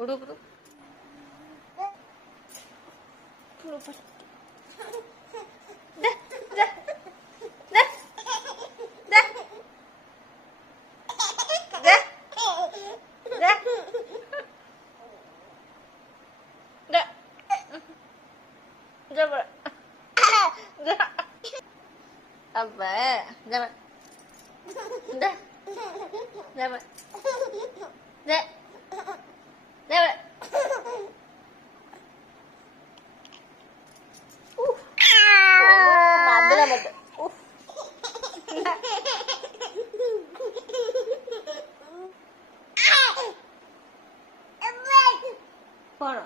रुक रुक दे दे दे दे दे दे दे जबर अब जबर दे जबर दे जबर मादला मत कौन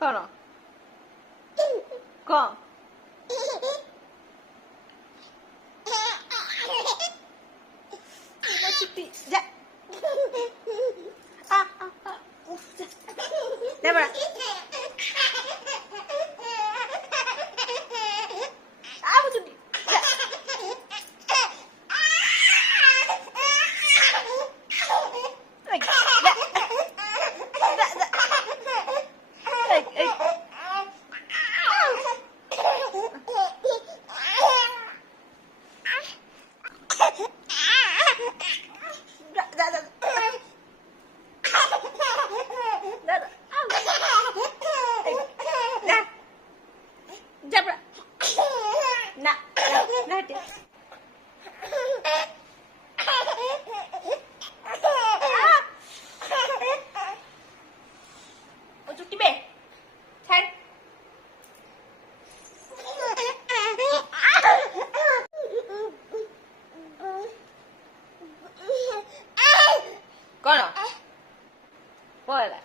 कौन कौन चिट्टी जा जा बड़ा Con à? Quay lại.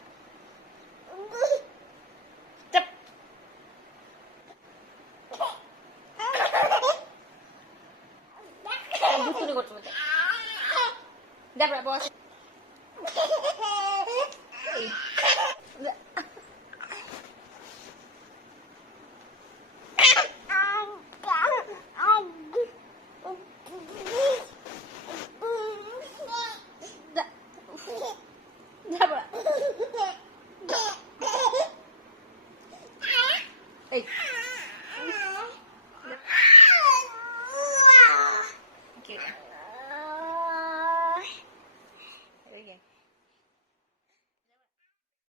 Chấp. বুঝতে করছো মতে দেখ বস Hey.